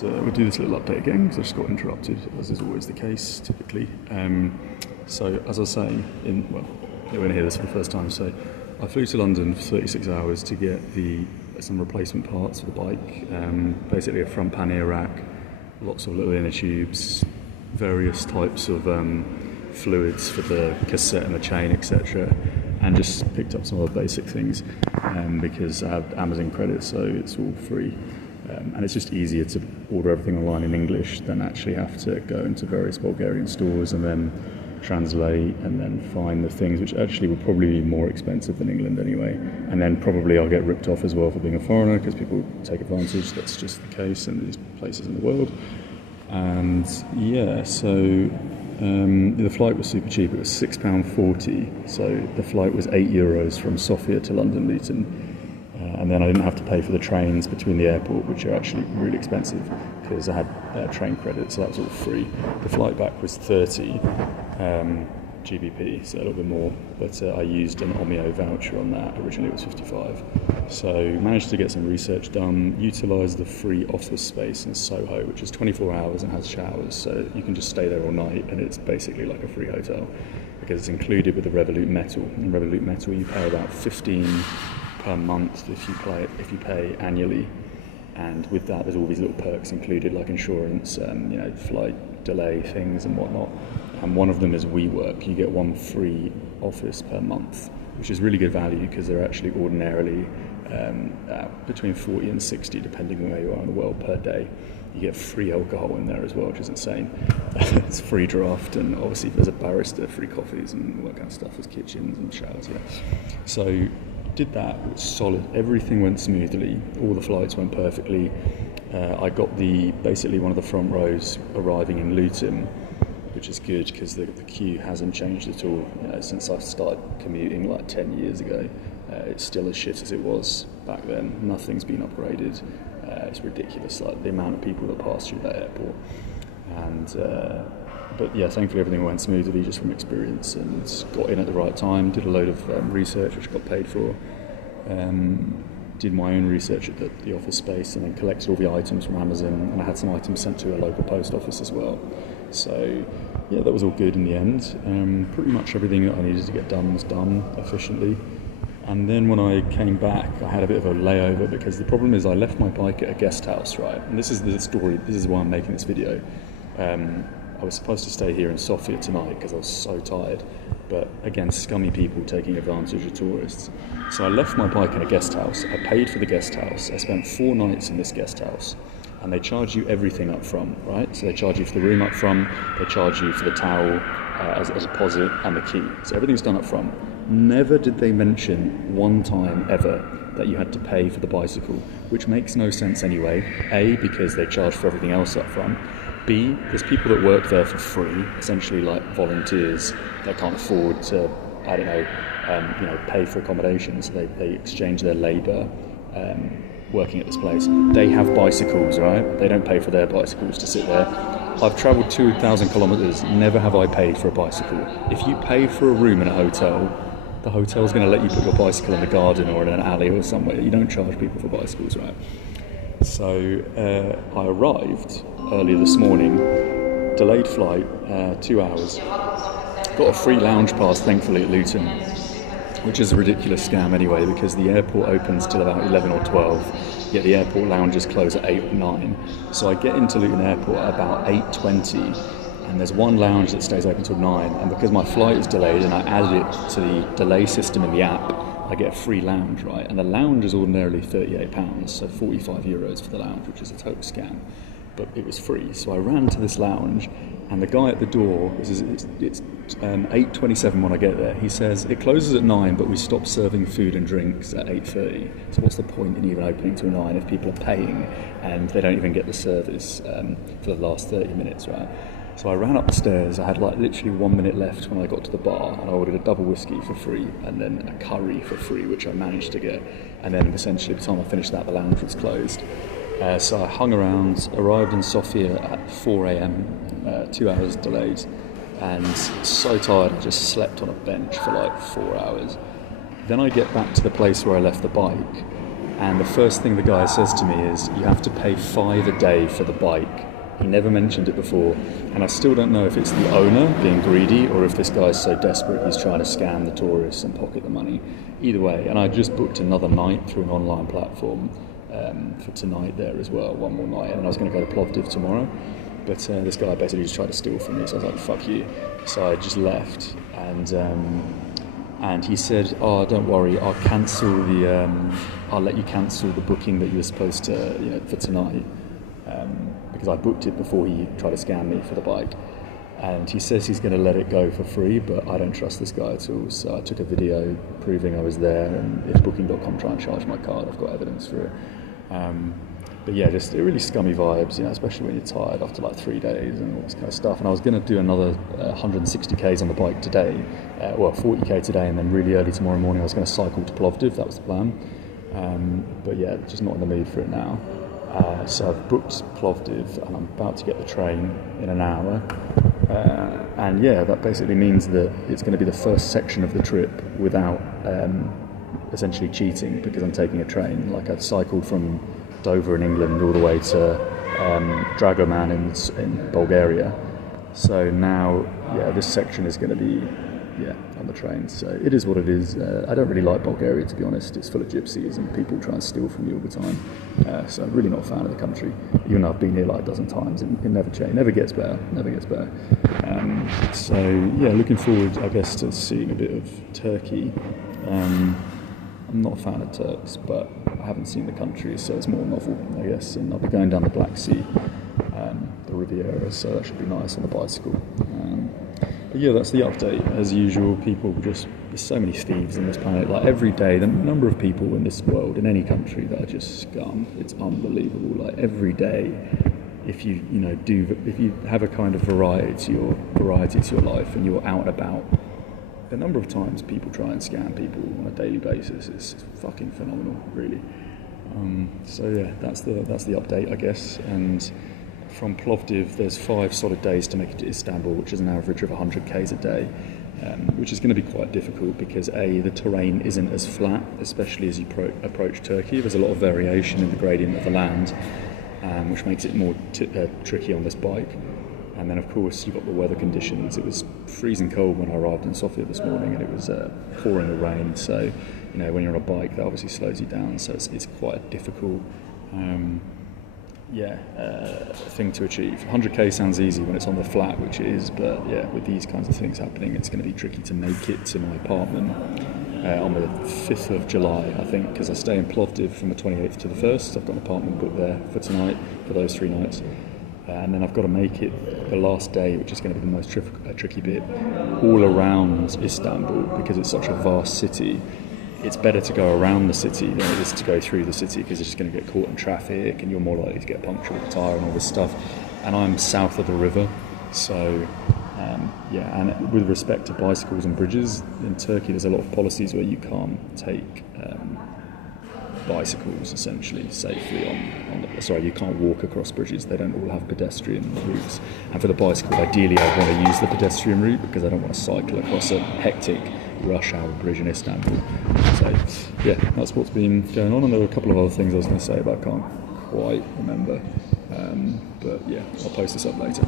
We'll do this little update again because I just got interrupted, as is always the case typically. So as I was saying, you're going to hear this for the first time. So I flew to London for 36 hours to get some replacement parts for the bike. Basically a front pannier rack, lots of little inner tubes, various types of fluids for the cassette and the chain, etc. And just picked up some other basic things because I have Amazon credit, so it's all free. And it's just easier to order everything online in English than actually have to go into various Bulgarian stores and then translate and then find the things which actually will probably be more expensive than England anyway. And then probably I'll get ripped off as well for being a foreigner because people take advantage. That's just the case in these places in the world. And yeah, so the flight was super cheap. It was £6.40. So the flight was €8 from Sofia to London Luton. And then I didn't have to pay for the trains between the airport, which are actually really expensive because I had train credit, so that was all free. The flight back was 30 GBP, so a little bit more, but I used an Omio voucher on that. Originally it was 55. So managed to get some research done, utilise the free office space in Soho, which is 24 hours and has showers, so you can just stay there all night and it's basically like a free hotel because it's included with the Revolut Metal. In Revolut Metal you pay about 15 per month if you pay annually, and with that there's all these little perks included like insurance, flight delay things and whatnot. And one of them is WeWork. You get one free office per month, which is really good value because they're actually ordinarily between 40 and 60 depending where you are in the world per day. You get free alcohol in there as well, which is insane. It's free draft, and obviously there's a barista, free coffees and all that kind of stuff. There's kitchens and showers, So did that, it was solid. Everything went smoothly. All the flights went perfectly. I got basically one of the front rows arriving in Luton, which is good because the queue hasn't changed at all since I started commuting like 10 years ago. It's still as shit as it was back then. Nothing's been upgraded. It's ridiculous, like the amount of people that pass through that airport. But yeah, thankfully everything went smoothly just from experience, and got in at the right time, did a load of research which got paid for, did my own research at the office space, and then collected all the items from Amazon, and I had some items sent to a local post office as well. So yeah, that was all good in the end. Pretty much everything that I needed to get done was done efficiently. And then when I came back, I had a bit of a layover because the problem is I left my bike at a guest house, right? And this is the story, this is why I'm making this video. I was supposed to stay here in Sofia tonight because I was so tired, but again, scummy people taking advantage of tourists. So I left my bike in a guest house. I paid for the guest house. I spent 4 nights in this guest house, and they charge you everything up front, right? So they charge you for the room up front, they charge you for the towel as a deposit, and the key. So everything's done up front. Never did they mention one time ever that you had to pay for the bicycle, which makes no sense anyway. A, because they charge for everything else up front. B, there's people that work there for free, essentially like volunteers that can't afford to, pay for accommodation, so they exchange their labour working at this place. They have bicycles, right? They don't pay for their bicycles to sit there. I've travelled 2,000 kilometres, never have I paid for a bicycle. If you pay for a room in a hotel, the hotel's going to let you put your bicycle in the garden or in an alley or somewhere. You don't charge people for bicycles, right? So I arrived earlier this morning, delayed flight, 2 hours. Got a free lounge pass, thankfully, at Luton, which is a ridiculous scam anyway because the airport opens till about 11 or 12, yet the airport lounges close at 8 or 9. So I get into Luton Airport at about 8:20, and there's one lounge that stays open till 9, and because my flight is delayed and I added it to the delay system in the app, I get a free lounge, right? And the lounge is ordinarily £38, so €45 for the lounge, which is a total scam. But it was free, so I ran to this lounge, and the guy at the door, it's 8:27 when I get there, he says, it closes at 9, but we stop serving food and drinks at 8:30. So what's the point in even opening till 9 if people are paying and they don't even get the service for the last 30 minutes, right? So I ran up the stairs. I had like literally 1 minute left when I got to the bar, and I ordered a double whiskey for free and then a curry for free, which I managed to get. And then essentially by the time I finished that, the lounge was closed. So I hung around, arrived in Sofia at 4 a.m, 2 hours delayed, and so tired I just slept on a bench for like 4 hours. Then I get back to the place where I left the bike, And the first thing the guy says to me is, you have to pay $5 a day for the bike. He never mentioned it before, and I still don't know if it's the owner being greedy or if this guy's so desperate he's trying to scam the tourists and pocket the money. Either way, and I just booked another night through an online platform for tonight there as well, one more night, and I was going to go to Plovdiv tomorrow, but this guy basically just tried to steal from me, so I was like, fuck you. So I just left, and he said, oh, don't worry, I'll let you cancel the booking that you were supposed to, for tonight. Because I booked it before he tried to scam me for the bike, and he says he's going to let it go for free, but I don't trust this guy at all. So I took a video proving I was there, and if Booking.com try and charge my card, I've got evidence for it. But yeah, just really scummy vibes, especially when you're tired after like 3 days and all this kind of stuff. And I was going to do another 160k's on the bike today, 40k today, and then really early tomorrow morning I was going to cycle to Plovdiv. That was the plan. But yeah, just not in the mood for it now. So I've booked Plovdiv, and I'm about to get the train in an hour. And yeah, that basically means that it's going to be the first section of the trip without essentially cheating, because I'm taking a train. Like, I've cycled from Dover in England all the way to Dragoman in Bulgaria. So now, yeah, this section is going to be on the train. So it is what it is. I don't really like Bulgaria, to be honest. It's full of gypsies and people try and steal from you all the time. So I'm really not a fan of the country. Even though I've been here like a dozen times, it never changes. Never gets better. So yeah, looking forward, I guess, to seeing a bit of Turkey. I'm not a fan of Turks, but I haven't seen the country, so it's more novel, I guess. And I'll be going down the Black Sea, the Riviera, so that should be nice on the bicycle. But yeah, that's the update. As usual, there's so many thieves on this planet. Like, every day, the number of people in this world, in any country, that are just scum, it's unbelievable. Like, every day, if you have a kind of variety to your life, and you're out and about, the number of times people try and scam people on a daily basis is fucking phenomenal, really. So yeah, that's the update, I guess. And from Plovdiv, there's 5 solid days to make it to Istanbul, which is an average of 100k's a day, which is going to be quite difficult because the terrain isn't as flat, especially as you approach Turkey. There's a lot of variation in the gradient of the land, which makes it more tricky on this bike. And then, of course, you've got the weather conditions. It was freezing cold when I arrived in Sofia this morning, and it was pouring with rain. So, when you're on a bike, that obviously slows you down. So it's quite a difficult thing to achieve. 100k sounds easy when it's on the flat, which it is, but yeah, with these kinds of things happening, it's going to be tricky to make it to my apartment on the 5th of July, I think, because I stay in Plovdiv from the 28th to the 1st. I've got an apartment booked there for tonight, for those 3 nights. And then I've got to make it the last day, which is going to be the most tricky bit, all around Istanbul, because it's such a vast city. It's better to go around the city than it is to go through the city, because you're just going to get caught in traffic and you're more likely to get a puncture with a tyre and all this stuff. And I'm south of the river, so and with respect to bicycles and bridges, in Turkey there's a lot of policies where you can't take bicycles essentially safely you can't walk across bridges. They don't all have pedestrian routes, and for the bicycle, ideally I want to use the pedestrian route because I don't want to cycle across a hectic rush hour bridge in Istanbul. So yeah, that's what's been going on, and there were a couple of other things I was going to say but I can't quite remember, but yeah, I'll post this up later.